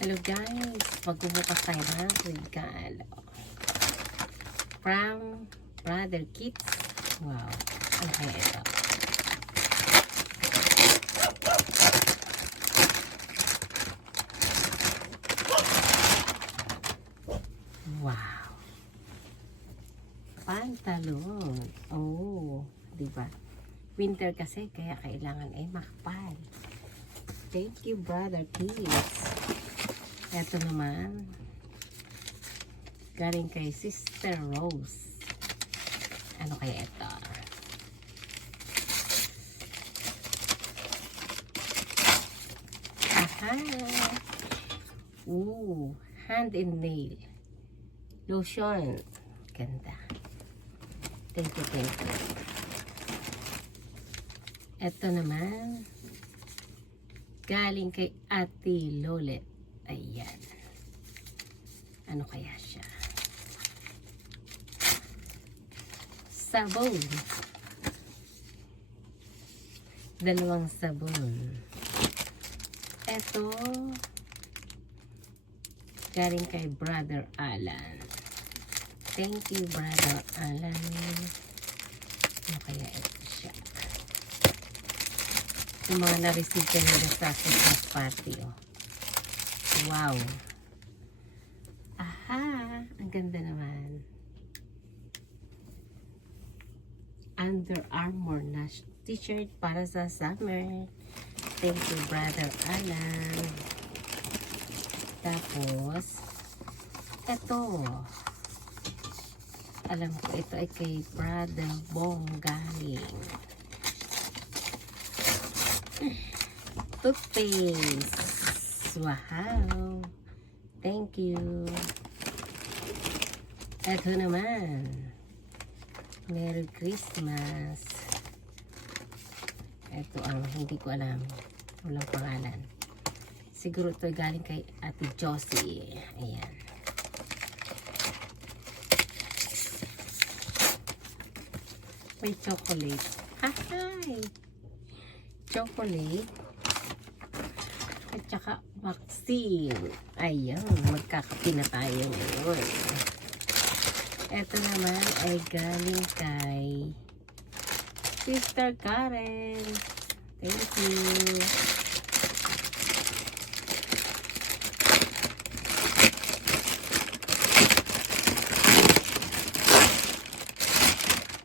Hello guys, magbubukas tayo ng regalo from Brother Kids. Wow, ano kaya ito? Wow, pantalon. Oh, diba? Winter kasi, kaya kailangan ay makapal. Thank you, Brother Kids. Ito naman, galing kay Sister Rose. Ano kaya ito? Aha! Ooh, hand and nail lotion. Ganda. Thank you, thank you. Ito naman, galing kay Ate Lolet. Ayan. Ano kaya siya? Sabon. Dalawang sabon. Ito, galing kay Brother Alan. Thank you, Brother Alan. Ano kaya ito siya? Yung mga na-receive ka nila sa Christmas party, oh. Wow. Aha, ang ganda naman. Under Armour na t-shirt para sa summer. Thank you, Brother Alan. Tapos, ito. Alam ko, ito ay kay Brother Bong galing. Toothpaste. Wow. Thank you. Ito naman. Merry Christmas. Ito ang hindi ko alam. Walang pangalan. Siguro ito galing kay Ate Josie. Ayan. May chocolate. Hi! Chocolate. At saka vaccine. Ayan, magkakapi na tayo ngayon. Ito naman ay galing kay Sister Karen. Thank you.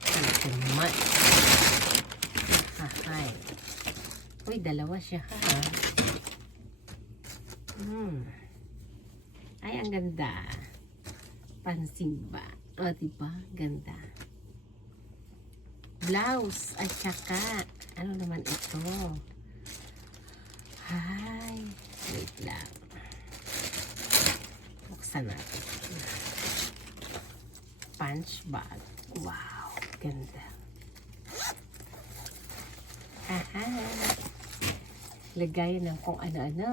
Thank you much. Hi. Uy, dalawa siya ha. Ay, ang ganda. Pansimba. O, diba? Ganda. Blouse. At saka, ano naman ito? Ay, wait lang. Buksan natin. Punch bag. Wow, ganda. Aha. Lagayan ng kung ano-ano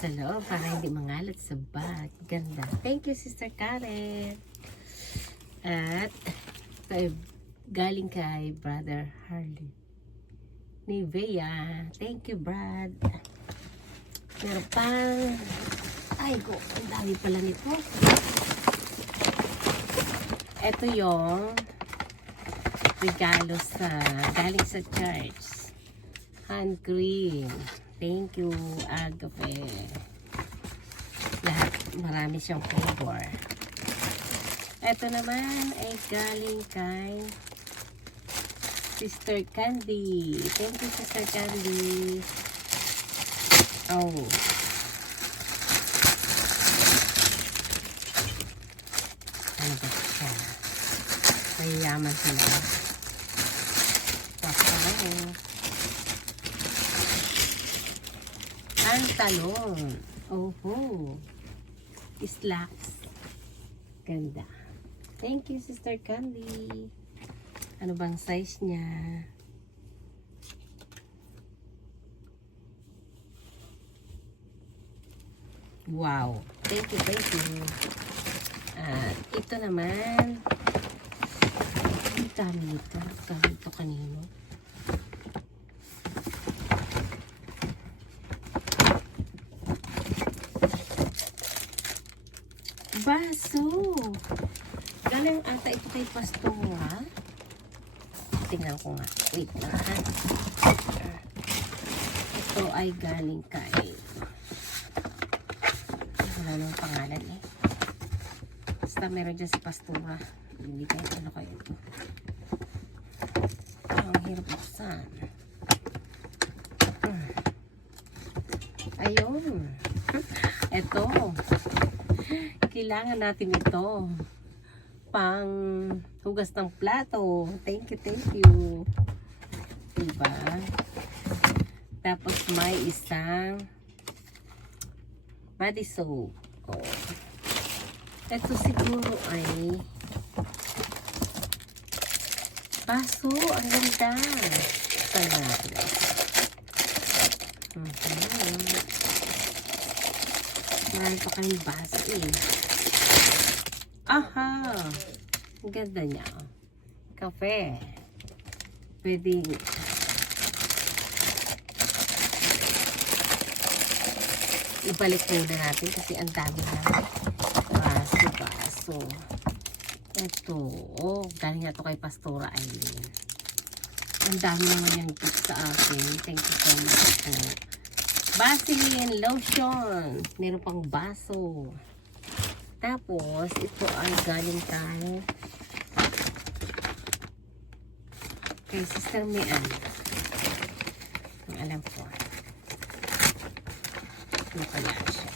sa loob para hindi mangalat sa bag. Ganda. Thank you, Sister Karen. At ito ay galing kay Brother Harley Nivea. Thank you, Brad. Meron pang ay go, ang dami pala nito. Ito yung regalo sa galing sa church. Hand cream. Thank you, Agape. Lahat, marami siyang flavor. Ito naman ay galing kay Sister Candy. Thank you, Sister Candy. Oh. Ano ba siya? Mayayaman sila. Wow. Pantalon. Oho. Slacks. Ganda. Thank you, Sister Candy. Ano bang size niya? Wow. Thank you, thank you. At ito naman. Ang dami nito. Dami ito kanino. baso. Galing ata ito kay Pastora. Tingnan ko nga. Wait lang ha. Ito ay galing kay... Wala nang pangalan eh. Basta meron dyan si Pastora. Hindi kayo ano kayo ito. Ang hirap buksan. Ayun. Ito. Kailangan natin ito. Pang hugas ng plato. Thank you, thank you. Diba? Tapos may isang body soap. Oh. Ito siguro ay baso. Ang ganda. Saan natin? Mahal pa kayong baso eh. Aha! Ang ganda niya. Kape. Pwede ibalik muna natin kasi ang dami na baso. Ito. Oh, galing na ito kay Pastora Eileen. Ang dami naman yung gift sa akin. Thank you so much po. Vaseline lotion. Meron pang baso. Tapos, ito ay galing tayo kay Sister Mian. Ang alam ko. Ito pala siya.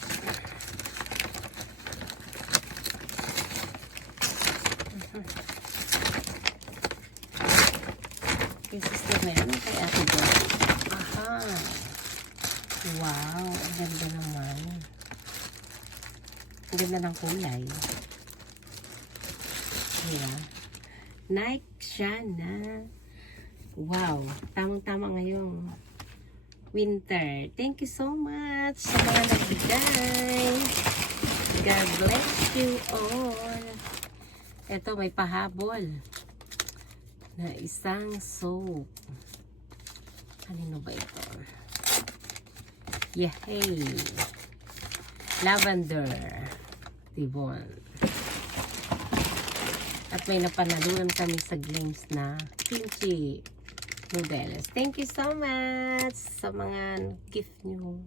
Kay Sister Mian. Kay Ate Dora. Aha. Wow. Ang ganda naman. Ang ganda ng kulay. Diba? Nike siya na. Wow. Tamang-tama ngayong winter. Thank you so much sa mga nagbigay. God bless you all. Ito may pahabol na isang soap. Kanino ba ito? Yay! Lavender. Devon. At may napanalunan kami sa games na kimchi noodles. Thank you so much sa mga gift nyo.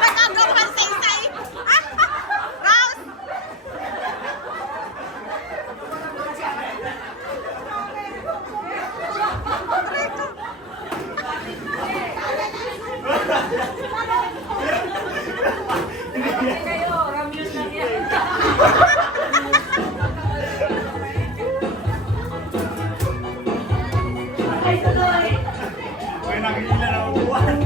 Nagagawa ang saysay. Rose! May nakikita na upuan.